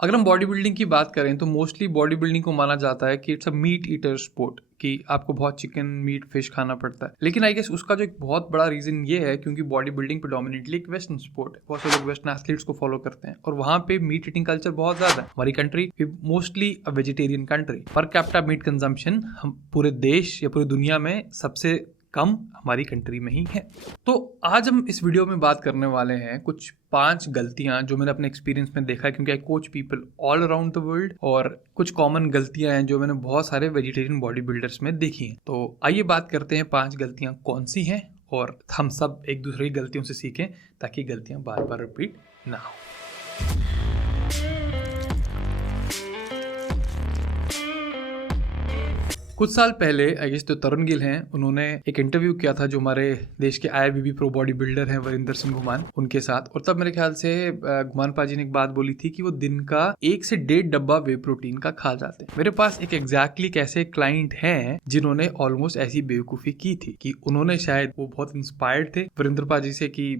अगर हम body building की बात करें तो मोस्टली बॉडी बिल्डिंग को माना जाता है कि it's a meat eater sport, कि आपको बहुत चिकन मीट फिश खाना पड़ता है। लेकिन आई गेस उसका जो एक बहुत बड़ा रीजन ये है क्योंकि बॉडी बिल्डिंग प्रेडोमिनेटली एक वेस्टर्न स्पोर्ट है, बहुत से लोग वेस्टर्न एथलीट्स को फॉलो करते हैं और वहाँ पे मीट ईटिंग कल्चर बहुत ज्यादा है। हमारी country mostly a vegetarian country, per capita meat consumption हम पूरे देश या पूरी दुनिया में सबसे कम हमारी कंट्री में ही है। तो आज हम इस वीडियो में बात करने वाले हैं कुछ 5 गलतियां जो मैंने अपने एक्सपीरियंस में देखा है, क्योंकि आई coach people all around the world, और कुछ कॉमन गलतियां हैं जो मैंने बहुत सारे वेजिटेरियन बॉडी बिल्डर्स में देखी हैं। तो आइए बात करते हैं 5 गलतियां कौन सी हैं और हम सब एक दूसरे की गलतियों से सीखें ताकि गलतियां बार बार रिपीट ना हो। कुछ साल पहले आई गेस जो तरुण गिल हैं उन्होंने एक इंटरव्यू किया था जो हमारे देश के IFBB प्रो बॉडी बिल्डर हैं वरिंदर सिंह घुमान, उनके साथ। और तब मेरे ख्याल से घुमान पाजी ने एक बात बोली थी कि वो दिन का 1 से 1.5 डब्बा वे प्रोटीन का खा जाते हैं। मेरे पास एक एग्जैक्टली कैसे क्लाइंट हैं जिन्होंने ऑलमोस्ट ऐसी बेवकूफी की थी कि उन्होंने शायद वो बहुत इंस्पायर्ड थे वरिंदर पाजी से कि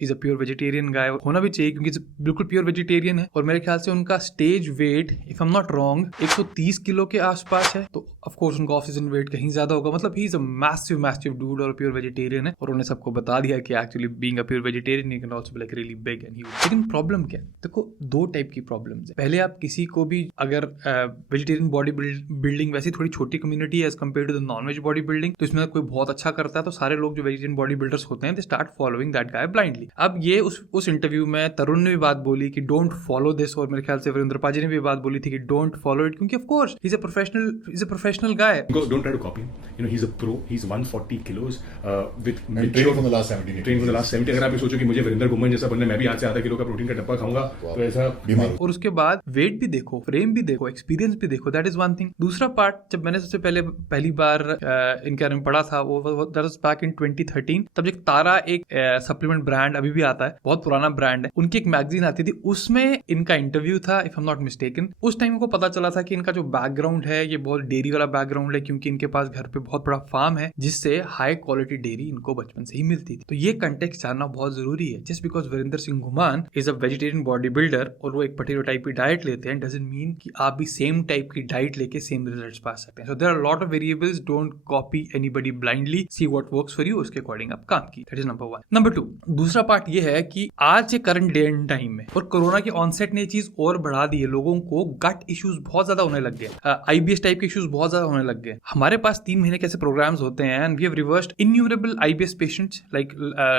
इज अ प्योर वेजिटेरियन गाय, होना भी चाहिए क्योंकि बिल्कुल प्योर वेजिटेरियन है। और मेरे ख्याल से उनका stage weight if I am not wrong 130 kilo के आसपास है। तो ऑफकोर्स उनका ऑफ सीजन वेट कहीं ज्यादा होगा, मतलब he is a massive dude और प्योर वेजिटेरियन है। और उन्होंने सबको बता दिया कि actually being a pure vegetarian you can also be like really big and huge. लेकिन प्रॉब्लम क्या है? देखो, 2 टाइप की प्रॉब्लम्स है। पहले आप किसी को भी अगर वेजिटेरियन बॉडी बिल्डिंग वैसी थोड़ी छोटी कम्युनिटी है as compare to the non veg bodybuilding, तो इसमें कोई बहुत अच्छा करता है तो सारे लोग जो वेजिटेरियन बॉडी बिल्डर्स होते हैं they start following that guy blindly. अब ये उस इंटरव्यू में तरुण ने भी बात बोली कि डोंट फॉलो दिस, और मेरे ख्याल से वरिंदर पाजी ने भी बात बोली थी कि डोंट फॉलो इट, क्योंकि of course he is a professional guy. Don't try to copy him. You know, he's a pro. He's 140 kilos with trained from the last 70. Trained from the last 70. अगर आप ये सोचो कि मुझे वरिंदर घुमन जैसा बनना, मैं भी आज से आधा किलो का प्रोटीन का डब्बा खाऊंगा तो ऐसा बीमार। और उसके बाद वेट भी देखो, फ्रेम भी देखो, एक्सपीरियंस भी देखो, दैट इज वन थिंग। दूसरा पार्ट, जब मैंने सबसे पहली बार इनके बारे में पढ़ा था वो दैट वाज बैक इन 2013। तब एक तारा एक सप्लीमेंट ब्रांड अभी भी आता है, बहुत पुराना ब्रांड है, उनकी एक मैगजीन आती थी, उसमें इनका इंटरव्यू था if I am not mistaken. उस टाइम को पता चला था कि इनका जो बैकग्राउंड है ये बहुत डेयरी वाला बैकग्राउंड है, क्योंकि इनके पास घर पे बहुत बड़ा फार्म है जिससे हाई क्वालिटी डेयरी इनको बचपन से ही मिलती थी। तो ये कंटेक्स्ट जानना बहुत जरूरी है। Just because Varinder Singh Ghuman is a vegetarian body builder और वो एक पर्टिकुलर टाइप की डाइट लेते हैं, डजंट मीन कि आप भी सेम टाइप की डाइट लेके सेम रिजल्ट्स पा सकते हैं। So there are lot of variables, don't copy anybody blindly, see what works for you, उसके अकॉर्डिंग आप काम कीजिए। That is number 1। नंबर 2, दूसरा पार्ट ये है कि आज के करंट डे एंड टाइम में और कोरोना के ऑनसेट ने ये चीज और बढ़ा दी है, लोगों को गट इश्यूज बहुत ज्यादा होने लग गए, IBS टाइप के इश्यूज बहुत ज्यादा होने लग गए। हमारे पास 3 महीने कैसे प्रोग्राम्स होते हैं and we have reversed innumerable IBS patients like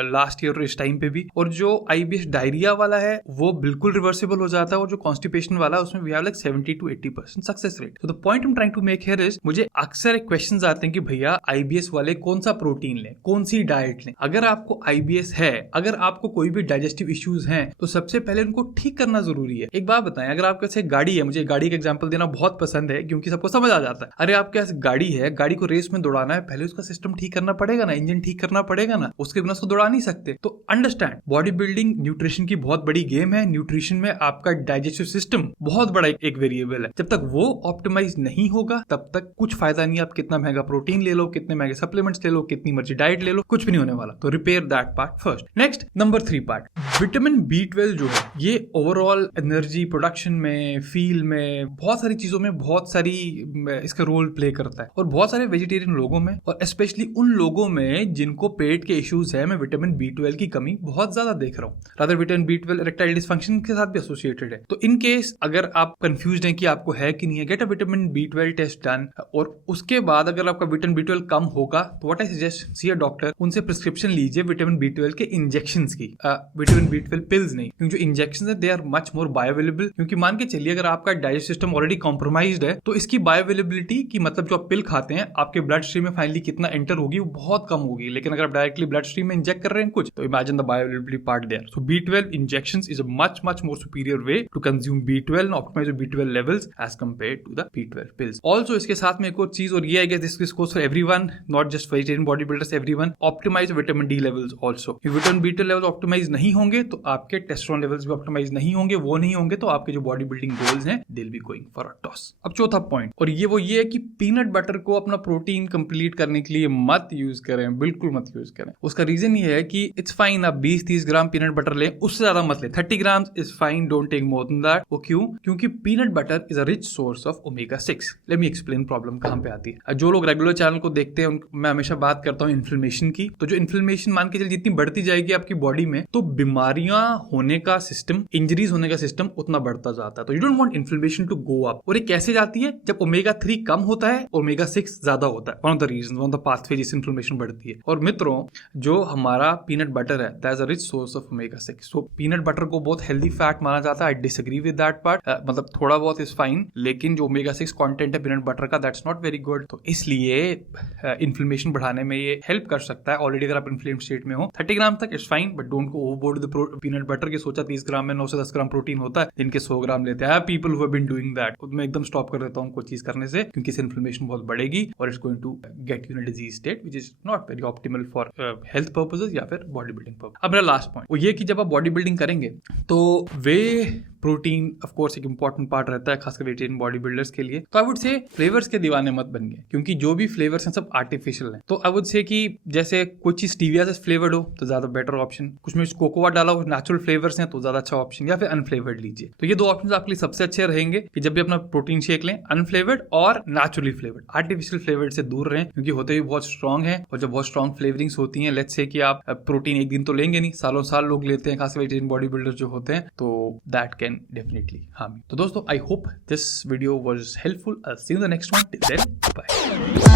last year और इस टाइम पे भी। और जो IBS डायरिया वाला है वो बिल्कुल रिवर्सिबल हो जाता है, और जो कॉन्स्टिपेशन वाला है उसमें we have like 70 to 80% success rate. तो the point I am trying to make here is, मुझे अक्सर क्वेश्चंस आते हैं कि भैया IBS वाले कौन सा प्रोटीन लें, कौन सी डाइट लें। अगर आपको IBS है, अगर आपको कोई भी डाइजेस्टिव इश्यूज हैं, तो सबसे पहले उनको ठीक करना जरूरी है। एक बात बताएं, अगर आपके पास एक गाड़ी है, मुझे गाड़ी का एग्जांपल देना बहुत पसंद है क्योंकि सबको समझ आ जाता है। अरे आपके पास गाड़ी है, गाड़ी को रेस में दौड़ाना है, पहले उसका सिस्टम ठीक करना पड़ेगा ना, इंजन ठीक करना पड़ेगा ना, उसके बिना उसको दौड़ा नहीं सकते। तो अंडरस्टैंड, बॉडी बिल्डिंग न्यूट्रिशन की बहुत बड़ी गेम है। न्यूट्रिशन में आपका डाइजेस्टिव सिस्टम बहुत बड़ा एक वेरिएबल है। जब तक वो ऑप्टिमाइज नहीं होगा तब तक कुछ फायदा नहीं। आप कितना महंगा प्रोटीन ले लो, कितने महंगे सप्लीमेंट्स ले लो, कितनी मर्जी डाइट ले लो, कुछ भी नहीं होने वाला। तो repair that part first. Next, number 3 part, vitamin B12 जो है ये ओवरऑल एनर्जी प्रोडक्शन में, फील में, बहुत सारी चीजों में बहुत सारी इसका रोल प्ले करता है। और बहुत सारे वेजिटेरियन लोगों में और स्पेशली उन लोगों में जिनको पेट के इश्यूज है, मैं विटामिन B12 की कमी बहुत ज्यादा देख रहा हूँ। Rather vitamin B12 erectile dysfunction के साथ भी एसोसिएटेड है। तो इन केस अगर आप कंफ्यूज्ड हैं कि आपको है कि नहीं है, get a vitamin B12 test done. और उसके बाद अगर आपका विटामिन B12 कम होगा तो what I suggest, see a doctor, उनसे प्रिस्क्रिप्शन लीजिए विटामिन B12 के इंजेक्शंस की, विटामिन B12 पिल्स नहीं, क्योंकि जो इंजेक्शंस है they are much more bioavailable. क्योंकि मान के चलिए अगर आपका डाइजेस्ट सिस्टम ऑलरेडी कॉम्प्रोमाइज्ड है तो इसकी बायोअवेलेबिलिटी की, मतलब जो आप पिल खाते हैं आपके ब्लड स्ट्रीम में फाइनली कितना एंटर होगी वो बहुत कम होगी। लेकिन अगर आप डायरेक्टली ब्लड स्ट्रीम में इंजेक्ट कर रहे हैं कुछ, तो imagine the bioavailability part there. So B12 injections is a much more superior way to consume B12 and optimize your B12 levels as compared to the B12 pills. Also इसके साथ में एक और चीज, और ये I guess this goes for everyone, not just vegetarian bodybuilders, everyone, optimize vitamin D levels also. if vitamin B12 levels optimize नहीं होंगे तो आपके testosterone levels भी optimize नहीं होंगे, वो नहीं होंगे तो आपके जो बॉडी बिल्डिंग गोल्स हैं they'll be going for a toss. अब चौथा पॉइंट, और ये है कि पीनट बटर को अपना प्रोटीन कंप्लीट करने के लिए मत यूज करें, बिल्कुल मत यूज करें। उसका रीजन ये है कि इट्स फाइन आप 20-30 ग्राम पीनट बटर लें, उससे ज्यादा मत लें। 30 gram is fine, don't take more than that. वो क्यों? क्योंकि peanut butter is a rich source of omega 6। Let me explain problem कहां पे आती है। जो लोग रेगुलर चैनल को देखते हैं मैं हमेशा बात करता हूँ इन्फ्लेमेशन की। तो जो इन्फ्लेमेशन मान के चलिए जितनी बढ़ती जाएगी आपकी बॉडी में, तो बीमारियां होने का सिस्टम, इंजरीज होने का सिस्टम उतना बढ़ता जाता है। तो you don't want inflammation to go up. और ये कैसे जाती है? जब ओमेगा 3 कम होता है, ओमेगा 6 ज्यादा होता है। One of the reason, one of the pathway जिससे इन्फ्लेमेशन बढ़ती है। और मित्रों, जो हमारा पीनट बटर है that is a rich source of omega 6। So peanut butter को बहुत हेल्दी फैट माना जाता है। I disagree with that part. मतलब थोड़ा बहुत इज फाइन, लेकिन जो ओमेगा 6 कंटेंट है पीनट बटर का दैट्स नॉट वेरी गुड। तो इसलिए इन्फ्लेमेशन बढ़ाने में ये हेल्प कर सकता है। ऑलरेडी अगर आप इन्फ्लेम्ड स्टेट में हो 30 ग्राम तक it's fine, but don't go overboard the peanut butter के। सोचा 30 ग्राम में 9 से 10 ग्राम प्रोटीन होता है, जिनके 100 ग्राम लेते हैं। People who have been doing that, मैं एकदम स्टॉप कर देता हूँ कोई चीज करने से, क्योंकि इससे इन्फ्लेमेशन बहुत बढ़ेगी और it's going to get you in a disease state which is not very optimal for health purposes या फिर बॉडी बिल्डिंग पर्पस। अब मेरा लास्ट पॉइंट वो ये कि जब आप बॉडी बिल्डिंग करेंगे तो वे प्रोटीन ऑफ कोर्स एक इंपॉर्टेंट पार्ट रहता है, खासकर वेजिटेरियन बॉडी बिल्डर्स के लिए। तो आई वुड से फ्लेवर्स के दीवाने मत बनिए, क्योंकि जो भी फ्लेवर्स हैं सब आर्टिफिशियल हैं। तो आई वुड से कि जैसे कोई चीज स्टीविया से फ्लेवर्ड हो तो ज्यादा बेटर ऑप्शन, कुछ में कोकोआ डाला हो, नेचुरल फ्लेवर्स हैं तो ज्यादा अच्छा ऑप्शन, या फिर अनफ्लेवर्ड लीजिए। तो ये दो ऑप्शन आपके लिए सबसे अच्छे रहेंगे कि जब भी अपना प्रोटीन शेक लें, अनफ्लेवर्ड और नेचुरली फ्लेवर्ड। आर्टिफिशियल फ्लेवर्ड से दूर रहें, क्योंकि होते भी बहुत स्ट्रॉन्ग है। और जब बहुत स्ट्रॉन्ग फ्लेवरिंग्स होती हैं, लेट्स से कि आप प्रोटीन एक दिन तो लेंगे नहीं, सालों साल लोग लेते हैं, खासकर वेजिटेरियन बॉडी बिल्डर जो होते हैं, तो that can definitely harm you. तो दोस्तों, I hope this video was helpful. I'll see you in the next one. Till then, bye.